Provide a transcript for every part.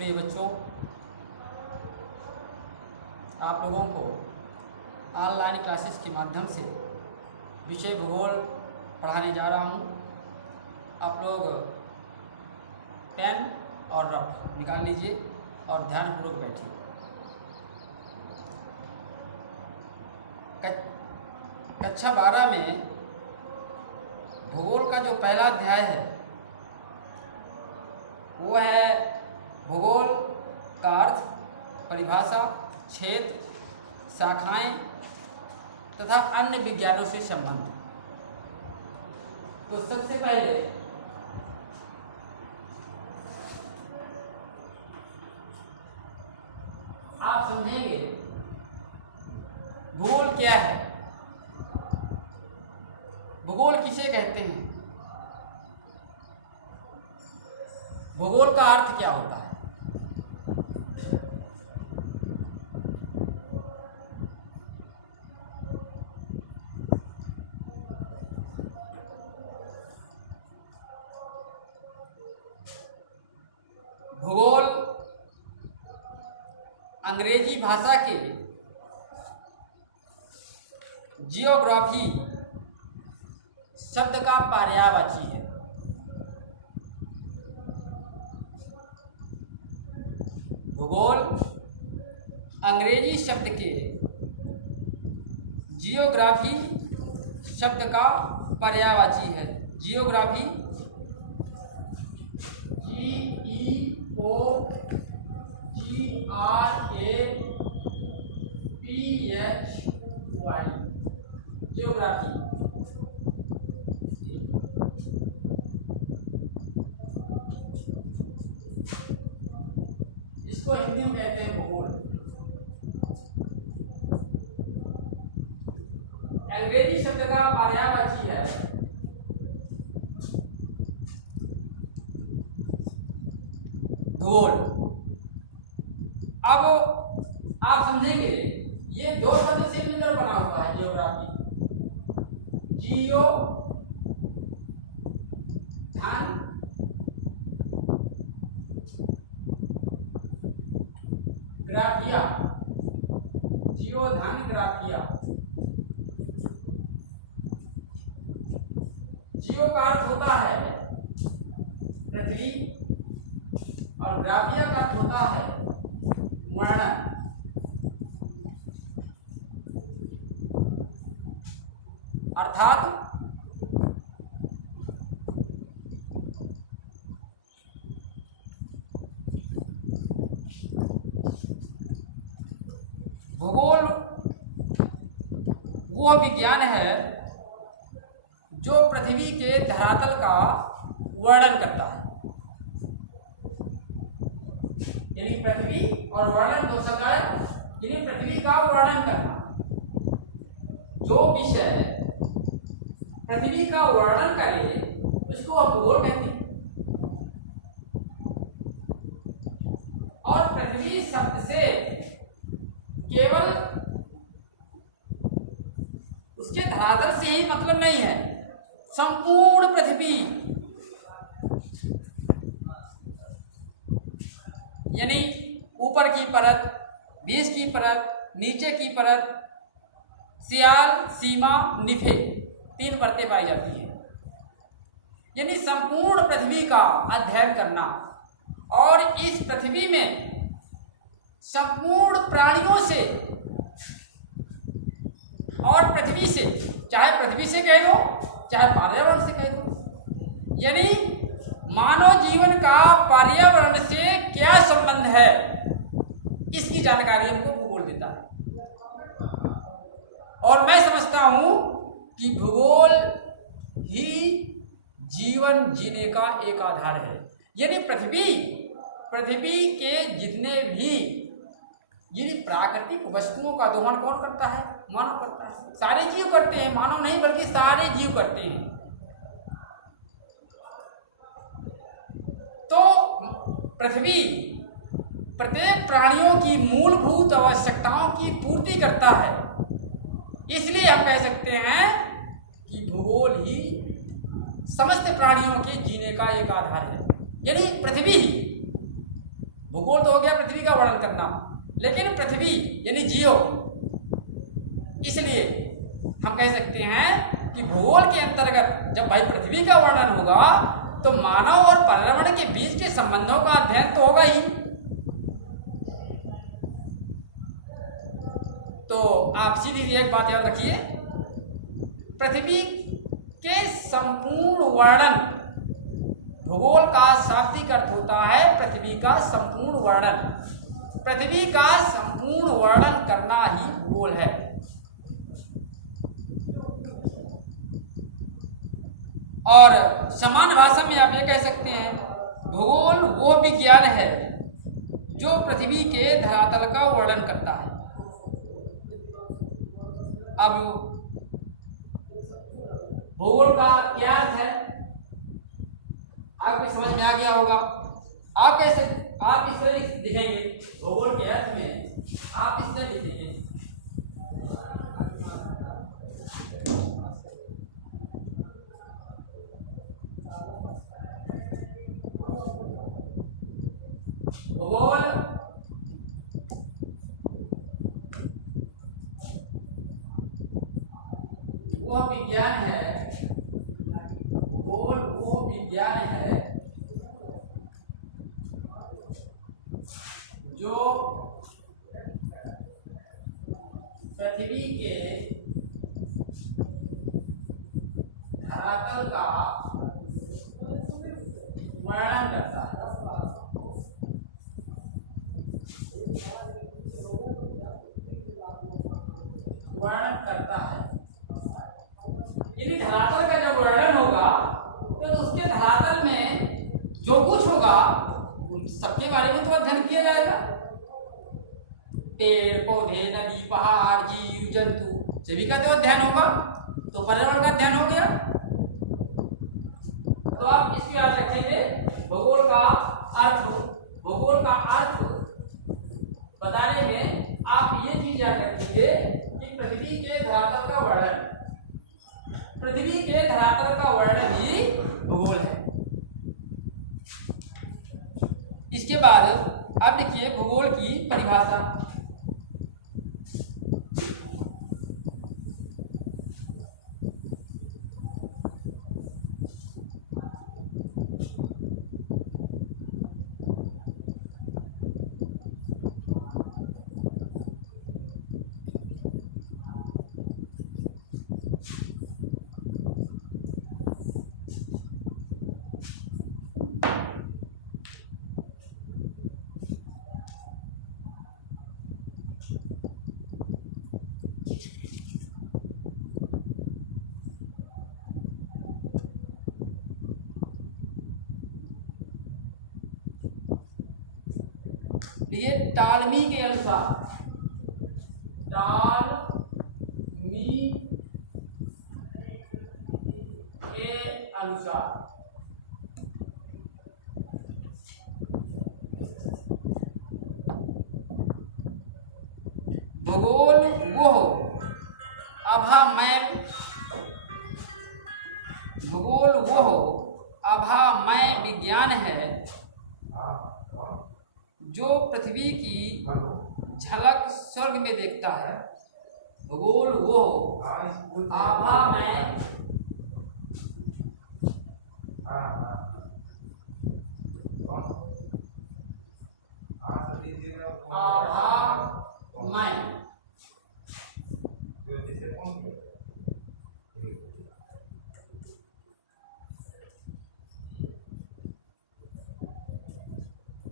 प्रिय बच्चों, आप लोगों को ऑनलाइन क्लासेस के माध्यम से विषय भूगोल पढ़ाने जा रहा हूं। आप लोग पेन और रफ निकाल लीजिए और ध्यानपूर्वक बैठिए। कक्षा 12 में भूगोल का जो पहला अध्याय है वो है भूगोल का अर्थ, परिभाषा, क्षेत्र, शाखाएं तथा अन्य विज्ञानों से संबंध। तो सबसे पहले आप समझेंगे भूगोल क्या है, भूगोल किसे कहते हैं, भूगोल का अर्थ क्या होता है। भूगोल अंग्रेजी भाषा के जियोग्राफी शब्द का पर्यायवाची है। भूगोल अंग्रेजी शब्द के जियोग्राफी शब्द का पर्यायवाची है। Geography GEOGRAPHY, geography. इसको हिंदी में कहते हैं भूगोल। अंग्रेजी शब्द का पर्यायवाची है भूगोल। अब आप समझेंगे ये दो शब्द से मिलकर बना हुआ है जियोग्राफी। जियो धन ग्राफिया, जियो धन ग्राफिया। जियो का अर्थ होता है पृथ्वी और ग्राफिया का अर्थ होता है वर्णन। अर्थात भूगोल वो विज्ञान है जो पृथ्वी के धरातल का वर्णन करता है। यानी पृथ्वी और वर्णन दो शब्द है, यानी पृथ्वी का वर्णन करना। जो विषय पृथ्वी का वर्णन करे उसको हम भूगोल कहते हैं। और पृथ्वी शब्द से केवल उसके धरातल से ही मतलब नहीं है, संपूर्ण पृथ्वी यानी ऊपर की परत, बीच की परत, नीचे की परत, सियाल, सीमा, निफे, 3 परतें पाई जाती हैं। यानी संपूर्ण पृथ्वी का अध्ययन करना और इस पृथ्वी में संपूर्ण प्राणियों से और पृथ्वी से, चाहे पृथ्वी से कह लो चाहे पर्यावरण से कह लो, यानी मानव जीवन का पर्यावरण से क्या संबंध है, इसकी जानकारी हमको भूगोल देता है। और मैं समझता हूं कि भूगोल ही जीवन जीने का एक आधार है। यानी पृथ्वी के जितने भी यानी प्राकृतिक वस्तुओं का दोहन कौन करता है? मानव करता है। सारे जीव करते हैं, मानव नहीं बल्कि सारे जीव करते हैं। तो पृथ्वी प्रत्येक प्राणियों की मूलभूत आवश्यकताओं की पूर्ति करता है। इसलिए हम कह सकते हैं कि भूगोल ही समस्त प्राणियों के जीने का एक आधार है। यानी पृथ्वी ही भूगोल पृथ्वी का वर्णन करना। लेकिन पृथ्वी यानी जियो, इसलिए हम कह सकते हैं कि भूगोल के अंतर्गत जब भाई पृथ्वी का वर्णन होगा तो मानव और पर्यावरण के बीच के संबंधों का अध्ययन तो होगा ही। तो आप सीधी सी एक बात याद रखिए, पृथ्वी के संपूर्ण वर्णन, भूगोल का शाब्दिक अर्थ होता है पृथ्वी का संपूर्ण वर्णन। पृथ्वी का संपूर्ण वर्णन करना ही भूगोल है। और समान भाषा में आप ये कह सकते हैं, भूगोल वो विज्ञान है जो पृथ्वी के धरातल का वर्णन करता है। अब भूगोल का क्या अर्थ है आपको समझ में आ गया होगा। आप कैसे, आप इस तरह लिखेंगे भूगोल के अर्थ में, आप इस तरह लिखेंगे, भूगोल वो विज्ञान है, भूगोल वो विज्ञान है जो पृथ्वी के धरातल का वर्णन करता है। वर्णन करता है, यदि धरातल का जब वर्णन होगा तो उसके धरातल में जो कुछ होगा उन सबके बारे में तो अध्ययन किया जाएगा। पेड़ पौधे, नदी, पहाड़, जीव जंतु सभी का तो अध्ययन होगा, तो पर्यावरण का अध्ययन हो गया। तो आप इसको याद रखेंगे, भूगोल का अर्थ, भूगोल का अर्थ बताने में आप ये चीज याद रखेंगे कि पृथ्वी के धरातल का वर्णन, पृथ्वी के धरातल का वर्णन ही भूगोल है। इसके बाद अब देखिए भूगोल की परिभाषा। ये टालमी के अनुसार, टालमी के अनुसार भूगोल वो अभामय, भूगोल वो अभामय विज्ञान है जो पृथ्वी की झलक स्वर्ग में देखता है। भूगोल वो आभामय, आभामय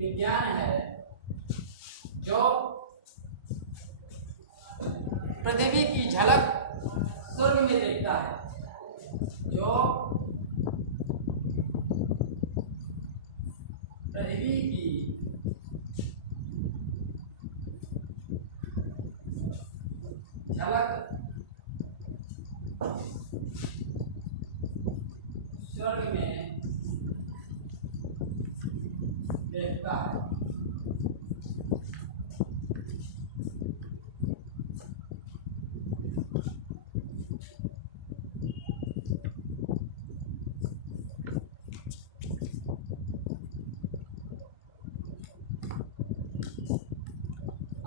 विज्ञान है जो पृथ्वी की झलक स्वर्ग में देखता है, जो पृथ्वी की झलक स्वर्ग में देखता है।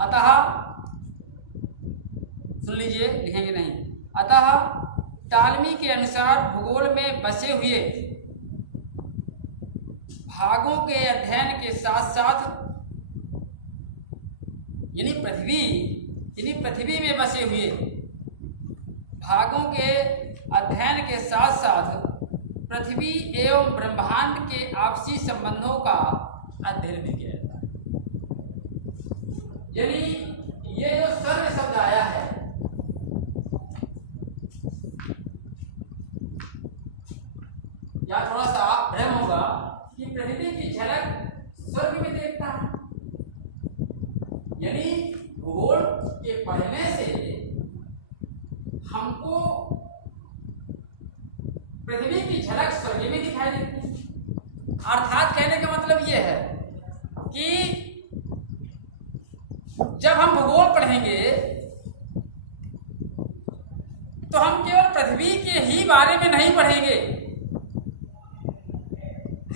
अतः, सुन लीजिए, लिखेंगे नहीं। अतः टालमी के अनुसार भूगोल में बसे हुए भागों के अध्ययन के साथ साथ, यानी पृथ्वी में बसे हुए भागों के अध्ययन के साथ साथ पृथ्वी एवं ब्रह्मांड के आपसी संबंधों का अध्ययन भी किया जाता है। यानी ये जो सर्व शब्द आया है, या थोड़ा सा भ्रम होगा कि पृथ्वी की झलक स्वर्ग में देखता है, यानी भूगोल के पढ़ने से हमको पृथ्वी की झलक स्वर्ग में दिखाई देती है। अर्थात कहने का मतलब यह है कि जब हम भूगोल पढ़ेंगे तो हम केवल पृथ्वी के ही बारे में नहीं पढ़ेंगे,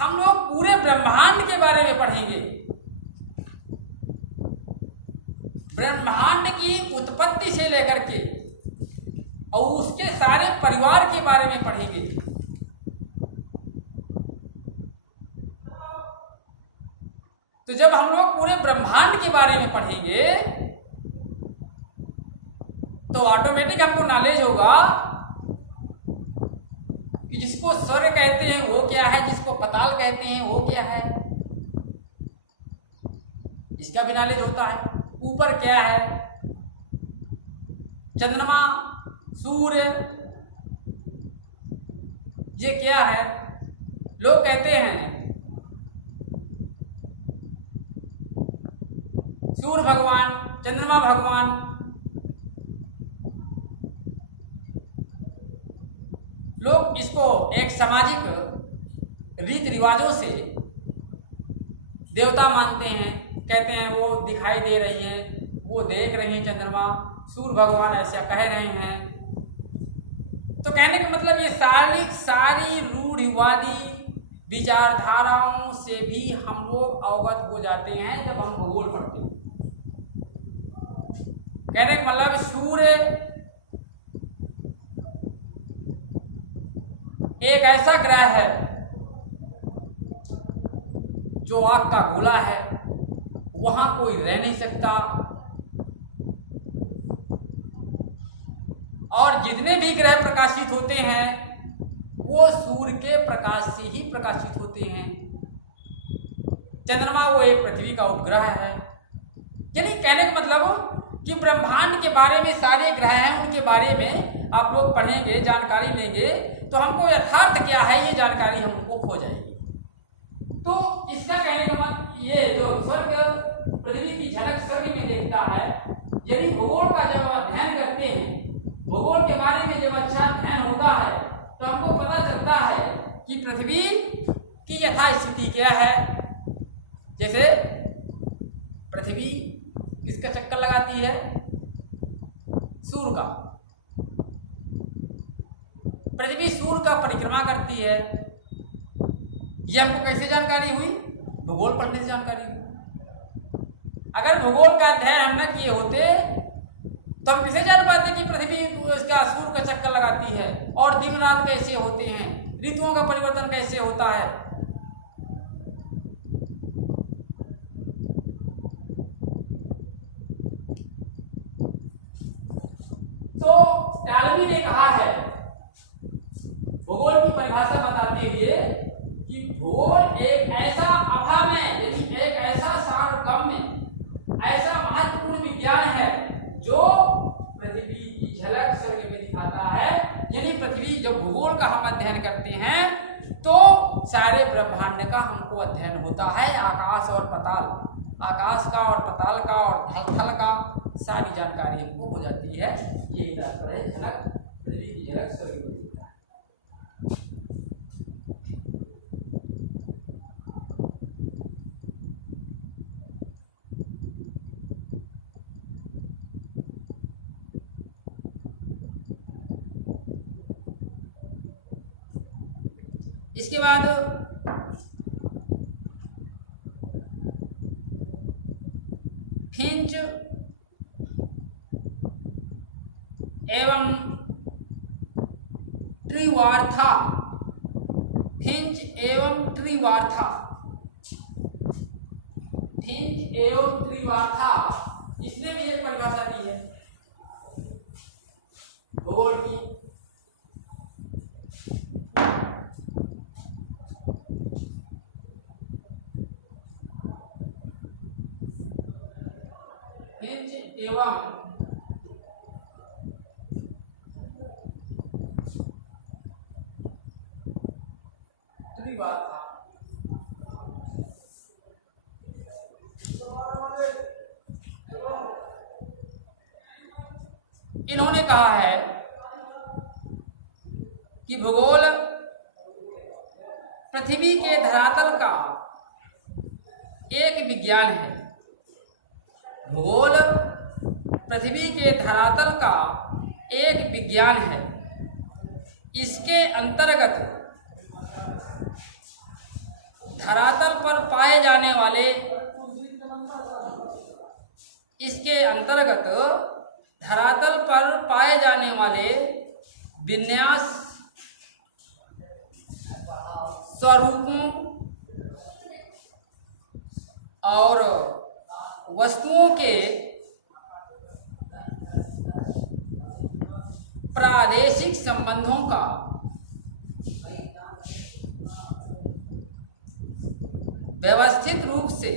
हम लोग पूरे ब्रह्मांड के बारे में पढ़ेंगे। ब्रह्मांड की उत्पत्ति से लेकर के और उसके सारे परिवार के बारे में पढ़ेंगे। तो जब हम लोग पूरे ब्रह्मांड के बारे में पढ़ेंगे तो ऑटोमेटिक हमको नॉलेज होगा कि जिसको स्वर्ग कहते हैं वो क्या है, जिसको पाताल कहते हैं वो क्या है, इसका भी नॉलेज होता है। ऊपर क्या है, चंद्रमा, सूर्य, ये क्या है। लोग कहते हैं सूर्य भगवान, चंद्रमा भगवान, लोग इसको एक सामाजिक रीति रिवाजों से देवता मानते हैं, कहते हैं वो दिखाई दे रही है, वो देख रही है चंद्रमा, सूर्य भगवान ऐसा कह रहे हैं। तो कहने का मतलब ये सारी रूढ़िवादी विचारधाराओं से भी हम लोग अवगत हो जाते हैं जब हम भूगोल पढ़ते हैं। कहने का मतलब सूर्य एक ऐसा ग्रह है जो आग का गोला है, वहां कोई रह नहीं सकता, और जितने भी ग्रह प्रकाशित होते हैं वो सूर्य के प्रकाश से ही प्रकाशित होते हैं। चंद्रमा वो एक पृथ्वी का उपग्रह है। यानी कहने का मतलब कि ब्रह्मांड के बारे में सारे ग्रह हैं, उनके बारे में आप लोग पढ़ेंगे, जानकारी लेंगे तो हमको यथार्थ क्या है ये जानकारी हमको हो जाएगी। तो इसका कहने का मतलब ये जो स्वर्ग पृथ्वी की झलक स्वर्ग में देखता है, यदि भूगोल का जब अध्ययन करते हैं, भूगोल के बारे में जब अच्छा अध्ययन होता है तो हमको पता चलता है कि पृथ्वी की यथास्थिति क्या है। जैसे पृथ्वी किसका चक्कर लगाती है, सूर्य का। पृथ्वी सूर्य का परिक्रमा करती है। ये हमको कैसे जानकारी हुई, भूगोल पढ़ने से जानकारी हुई। अगर भूगोल का अध्ययन हम न किए होते तो हम किसे जान पाते कि पृथ्वी इसका सूर्य का चक्कर लगाती है और दिन रात कैसे होते हैं, ऋतुओं का परिवर्तन कैसे होता है। तो टालमी ने कहा है भूगोल की परिभाषा बताते हुए कि भूगोल एक ऐसा अभय में, यानी एक ऐसा सारगम्य, ऐसा महत्वपूर्ण विज्ञान है जो पृथ्वी की झलक स्वर्ग में दिखाता है। यानी पृथ्वी, जब भूगोल का हम अध्ययन करते हैं तो सारे ब्रह्मांड का हमको अध्ययन होता है। आकाश और पाताल, आकाश का और पाताल का और थल का सारी जानकारी हमको हो जाती है। ये तात्पर्य है झलक, पृथ्वी की झलक स्वर्ग में दिखता है। इसके बाद फिंच एवं त्रिवार्था, फिंच एवं त्रिवार्था, फिंच एवं त्रिवार्था, इसने भी एक परिभाषा दी है भूगोल की। फिंच एवं त्रिवार्था, इन्होंने कहा है कि भूगोल पृथ्वी के धरातल का एक विज्ञान है। भूगोल पृथ्वी के धरातल का एक विज्ञान है। इसके अंतर्गत धरातल पर पाए जाने वाले, इसके अंतर्गत धरातल पर पाए जाने वाले विन्यास, स्वरूपों और वस्तुओं के प्रादेशिक संबंधों का व्यवस्थित रूप से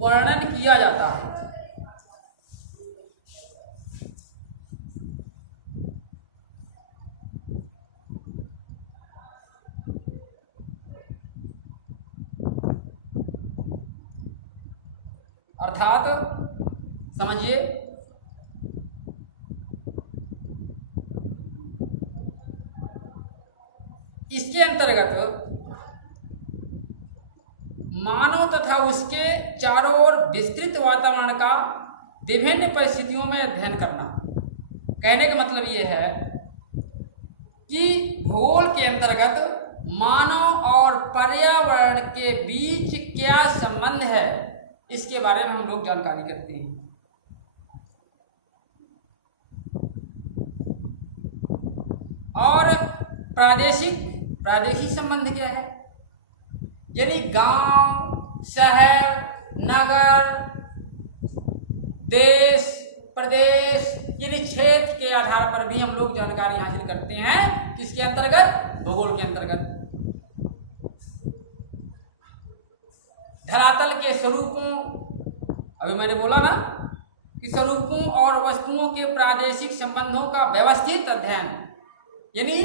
वर्णन किया जाता है। अर्थात समझिए, इसके अंतर्गत मानव तथा उसके चारों ओर विस्तृत वातावरण का विभिन्न परिस्थितियों में अध्ययन करना। कहने का मतलब ये है कि भूगोल के अंतर्गत मानव और पर्यावरण के बीच क्या संबंध है, इसके बारे में हम लोग जानकारी करते हैं। और प्रादेशिक संबंध क्या है, यानी गांव, शहर, नगर, देश, प्रदेश, यानी क्षेत्र के आधार पर भी हम लोग जानकारी हासिल करते हैं। किसके अंतर्गत? भूगोल के अंतर्गत। धरातल के स्वरूपों, अभी मैंने बोला ना कि स्वरूपों और वस्तुओं के प्रादेशिक संबंधों का व्यवस्थित अध्ययन, यानी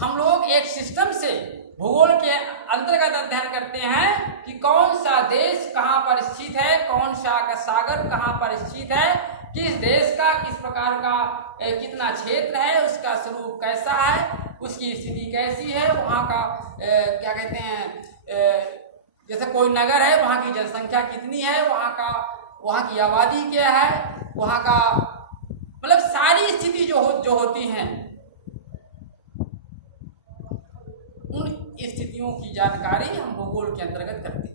हम लोग एक सिस्टम से भूगोल के अंतर्गत अध्ययन करते हैं कि कौन सा देश कहाँ पर स्थित है, कौन सा सागर कहाँ पर स्थित है, किस देश का किस प्रकार का कितना क्षेत्र है, उसका स्वरूप कैसा है, उसकी स्थिति कैसी है, वहाँ का क्या कहते हैं, जैसे कोई नगर है वहाँ की जनसंख्या कितनी है, वहाँ की आबादी क्या है, वहाँ का मतलब सारी स्थिति जो होती हैं, उन स्थितियों की जानकारी हम भूगोल के अंतर्गत करते हैं।